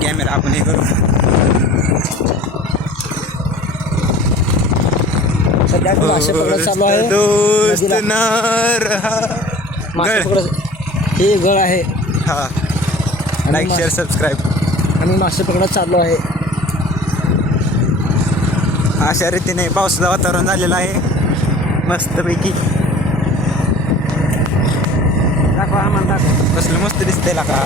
Camera आपण हे करू. सध्या मासे पकडत चालू आहे. दोस्त ना रहा. मासे पकडत हे गळ आहे. हा, लाईक शेअर सबस्क्राईब. आम्ही मासे पकडत चाललो आहे. अशा रीतीने पावसाचं वातावरण झालेलं आहे मस्तपैकी. कसलं मस्त दिसतंय का.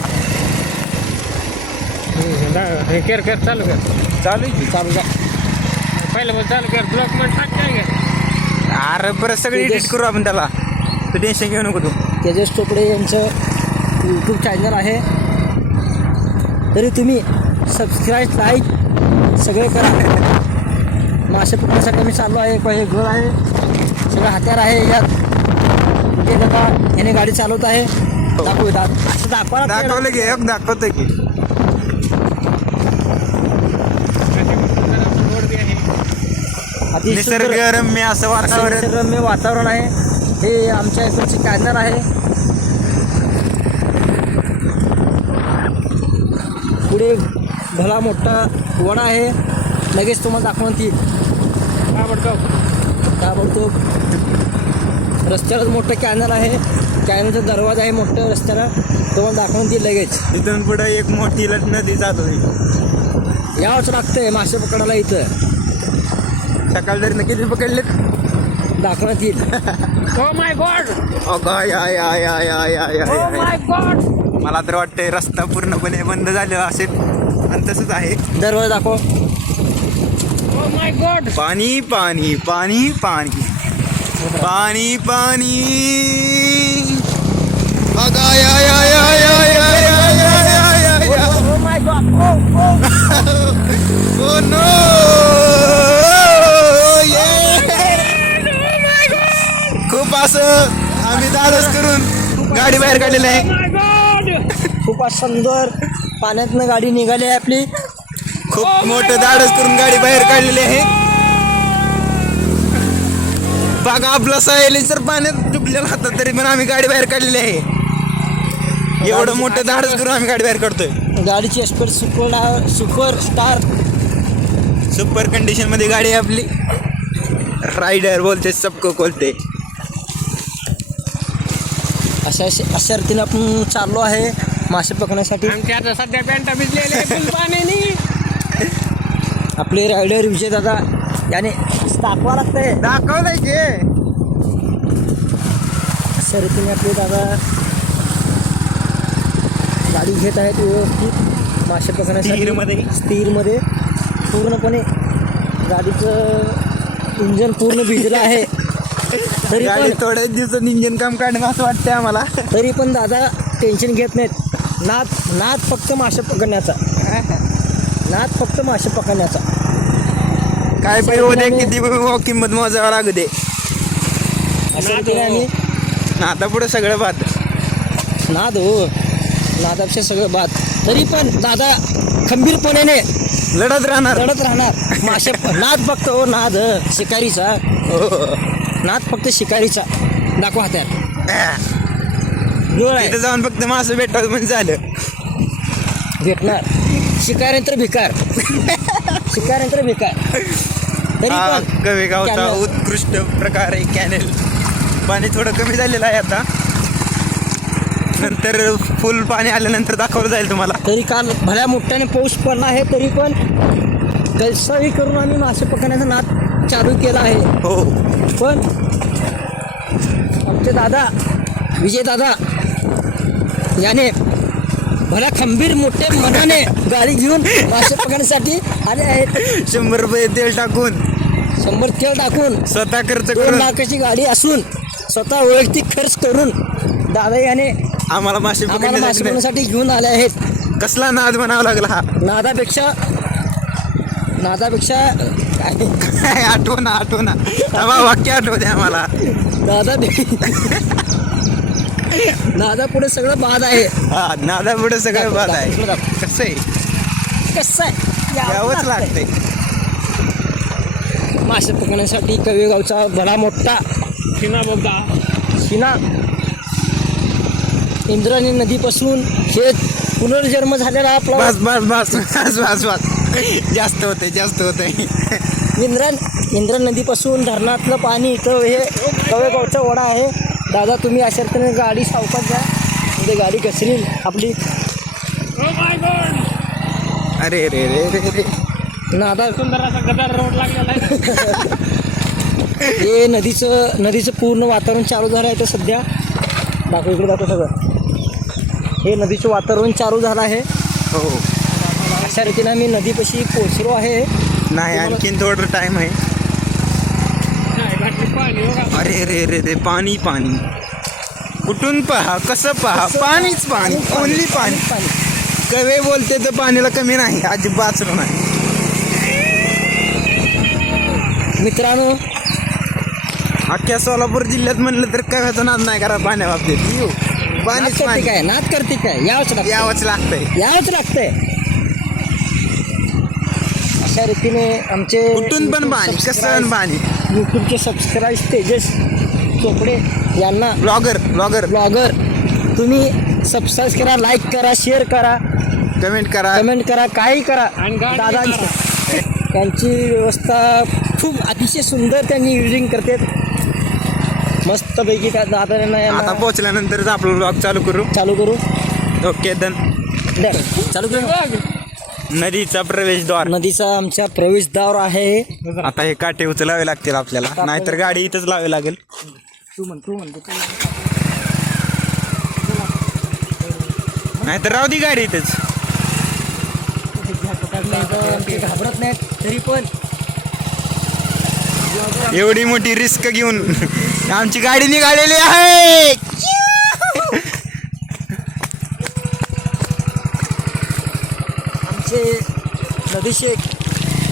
केअर कर चालू कर. चालू आहे की? चालू जा पहिलं मग चालू कर. ब्लॉक मध्ये टाक काय. अरे परत सगळं एडिट करू आपण त्याला. तू टेन्शन घेऊ नको. तू तेजस टोपडे यांचं यूट्यूब चॅनल आहे. तरी तुम्ही सबस्क्राईब लाईक सगळे करा. मासे पकडण्यासाठी आम्ही चाललो आहे. हे घर आहे, सगळं हत्यार आहे यात. ते दादा याने गाडी चालवत आहे. दाखवू दाखवलं की एक दाखवतोय की. निसर्गरम्य असं वातावरण. निसर्गरम्य वातावरण आहे. हे आमच्या इकडचे कॅनल आहे. पुढे भला मोठा वडा आहे. लगेच तुम्हाला दाखवण्यात येईल. ताबडतोब रस्त्यालाच मोठं कॅनल आहे. कॅनलचा दरवाजा आहे मोठं रस्त्याला. तुम्हाला दाखवून येईल लगेच. इथून पुढे एक मोठी नदी जात होती. यावंच लागतंय मासे पकडायला इथं. सकाळ जरी किती पकडले दाखवण्यात येईल. Oh my God. मला तर वाटतंय रस्ता पूर्णपणे बंद झालेला असेल आणि तसंच आहे. दरवाजा दाखव. पाणी पाणी पाणी पाणी पाणी पाणी. खूप असं आम्ही धाडस करून गाडी बाहेर काढलेली आहे. खूप सुंदर पाण्यातनं गाडी निघाली आहे आपली. खूप मोठं धाडस करून गाडी बाहेर काढलेली आहे. बघा आपला सायलेन्सर पाण्यात डुबलेला होता तरी पण आम्ही गाडी बाहेर काढलेली आहे. एवढं मोठं धाडस करून आम्ही गाडी बाहेर काढतोय. गाडीची expert super star super condition मध्ये गाडी आहे आपली. रायडर बोलते सबको बोलते. अशा रीतीने आपण चाललो आहे मासे पकडण्यासाठी. आता सध्या पॅन्टा भिजलेले. आपले रायडर विजय दादा याने दाखवा लागतंय. दाखवलंय की. अशा रीतीने आपले दादा गाडी घेत आहेत व्यवस्थित मासे पकडण्यासाठी. स्थिरमध्ये पूर्णपणे गाडीचं इंजन पूर्ण भिजलं आहे. तरी पण थोड्याच दिवसात इंजन काम काढणं असं वाटतंय आम्हाला. तरी पण दादा टेन्शन घेत नाहीत. नाद फक्त मासे पकडण्याचा. नाद फक्त मासे पकडण्याचा. काय पाहिजे उद्या किती किंमत मोजावं लागू दे. असं केलं आम्ही. आता पुढे सगळं बाद. नाद हो, नादापेक्षा सगळं बाद. तरी पण दादा खंबीरपणे लढत राहणार. मासे नाद फक्त हो, नाद शिकारीचा. नाद फक्त शिकारीचा. दाखवा हात्यात. तिथं जाऊन फक्त मासे भेटावं म्हणजे झालं. भेटणार. शिकाऱ्यांतर भिकार. शिकाऱ्यांतर भिकार. कवी गावचा उत्कृष्ट प्रकारे कॅनेल. पाणी थोडं कमी झालेलं आहे आता. नंतर फुल पाणी आल्यानंतर दाखवलं जाईल तुम्हाला. तरी काल भल्या मोठ्याने पाऊस पडला आहे तरी पण कैसाही करून आम्ही मासे पकडण्याचा नाद चालू केला आहे. हो. पण आमचे दादा विजय दादा याने भला खंबीर मोठे मनाने गाडी घेऊन मासे पकडण्यासाठी आले आहेत. 100 रुपये तेल टाकून 100 तेल टाकून स्वतः खर्च 2 करून लाखाची गाडी असून स्वतः वैयक्तिक खर्च करून दादा याने आम्हाला मासे पकडण्यासाठी घेऊन आले आहेत. कसला नाद म्हणावा लागला हा. नादापेक्षा काय आठवू ना वाक्य आठवते आम्हाला. नादा पुढे सगळं बाद आहे. हा, नादा पुढे सगळं बाद आहे. कसं आहे यावंच यावंच लागतंय. मासे पकडण्यासाठी कवेगावचा भला मोठा शिना इंद्रायणी नदीपासून हे पुनर्जन्म झालेला आपला बस बस बस बस बस बस जास्त होतंय इंद्रा नदीपासून धरणातलं पाणी इथं हे कवेगावचा ओढा आहे. दादा तुम्ही अशा रीतीने गाडी सावकाश घ्या म्हणजे गाडी घसरील आपली. अरे रे रे रे रे नादा सुंदर असा गदार रोड लागलेला आहे. हे नदीचं पूर्ण वातावरण चालू झालं आहे तर सध्या दाखव इकडे दाखव सगळं. हे नदीचं वातावरण चालू झालं आहे. हो अशा रीतीने आम्ही नदीपाशी पोचलो आहे. नाही आणखीन थोडं टाइम आहे. नाही, घातली पाणी हो का? अरे रे रे रे पाणी पाणी कुठून पहा कसं पहा पाणीच पाणी ओनली पाणी. कवे बोलते तर पाणीला कमी नाही अजिबात नाही. मित्रांनो अख्ख्या सोलापूर जिल्ह्यात म्हणलं तर कव्याचा नाद नाही करा पाण्याबाबतीत. नाद पाणीच करते पाणी काय नाद करते काय यावंच लागतंय. यावंच लागतंय. अशा रीतीने आमचे कुठून पण पाणी कसं पण पाणी. यूट्यूबचे सबस्क्राईब तेजस चोपडे यांना ब्लॉगर तुम्ही सबस्क्राईब करा, लाईक करा, शेअर करा, कमेंट करा, काही करा. आणि गाडी दादांची त्यांची व्यवस्था खूप अतिशय सुंदर त्यांनी युजिंग करतात. मस्तपैकी त्या दादांना आता यांना पोहोचल्यानंतरच आपलं ब्लॉग चालू करू. Okay done. चालू करू. नदीचा प्रवेशद्वार. नदीचा आमच्या प्रवेशद्वार आहे. आता हे काटे उचलावे लागतील आपल्याला नाहीतर गाडी इथंच लावावी लागेल. तू म्हण नाहीतर राहू दे गाडी इथंच. घाबरत नाहीत तरी पण एवढी मोठी रिस्क घेऊन आमची गाडी निघालेली आहे.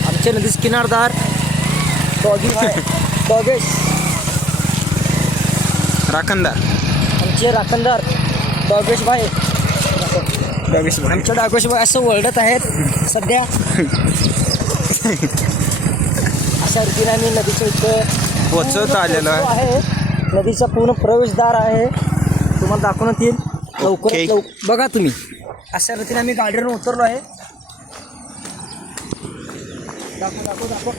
आमचे नदीस किनारदार डॉगेश राखणदार आमचे राखणदार डॉगेश भाई आमच्या डॉगेश भाई असं ओरडत आहेत सध्या. अशा रीतीने आम्ही नदीचं इथं पोचवत आलेलो आहे. नदीचा पूर्ण प्रवेशद्वार आहे. तुम्हाला दाखवण्यात येईल लवकर. बघा तुम्ही अशा रीतीने आम्ही गाडीवरून उतरलो आहे. दाखव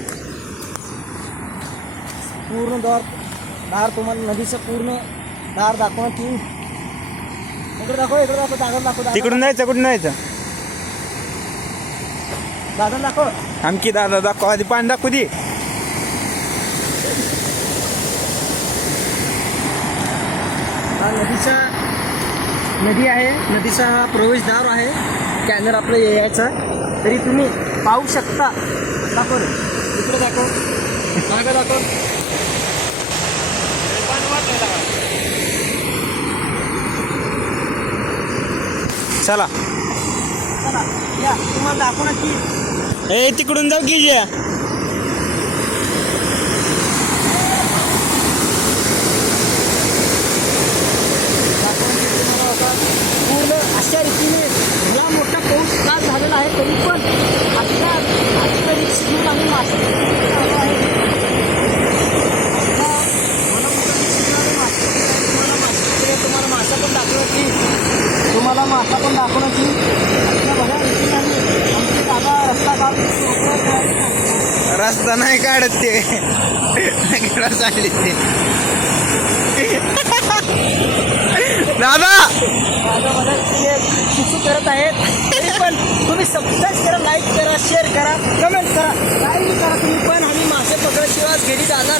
पूर्ण दार तुम्हाला नदीचं पूर्ण दार दाखवण्यात येईल. इकडे दाखव दादा तिकडून जायचं कुठून जायचं. दाखव आमकी दादा दाखव आधी पाणी दाखवू दे. हा नदी आहे. नदीचा हा प्रवेशद्वार आहे. कॅनर आपलं यायचा तरी तुम्ही पाहू शकता. दाखव रे इकडे दाखव. चला या तुम्हाला दाखवण्यात येईल. ए तिकडून जाऊ की जे. पूर्ण अशा रीतीने एवढा मोठा पाऊस का झालेला आहे तरी पण आपल्या आजकाल आम्ही मासे आलो आहे. तुम्हाला मासा पण दाखवण्याची अशा बऱ्या रीतीने आमचे दादा रस्ता रस्ता नाही काढत ते चालली ते. दादा सुसू करत आहेत तरी पण तुम्ही सबस्क्राईब करा, लाईक करा, शेअर करा, कमेंट करा, काही करा तुम्ही पण. आम्ही मासे पकडाशिवाय घरी जाणार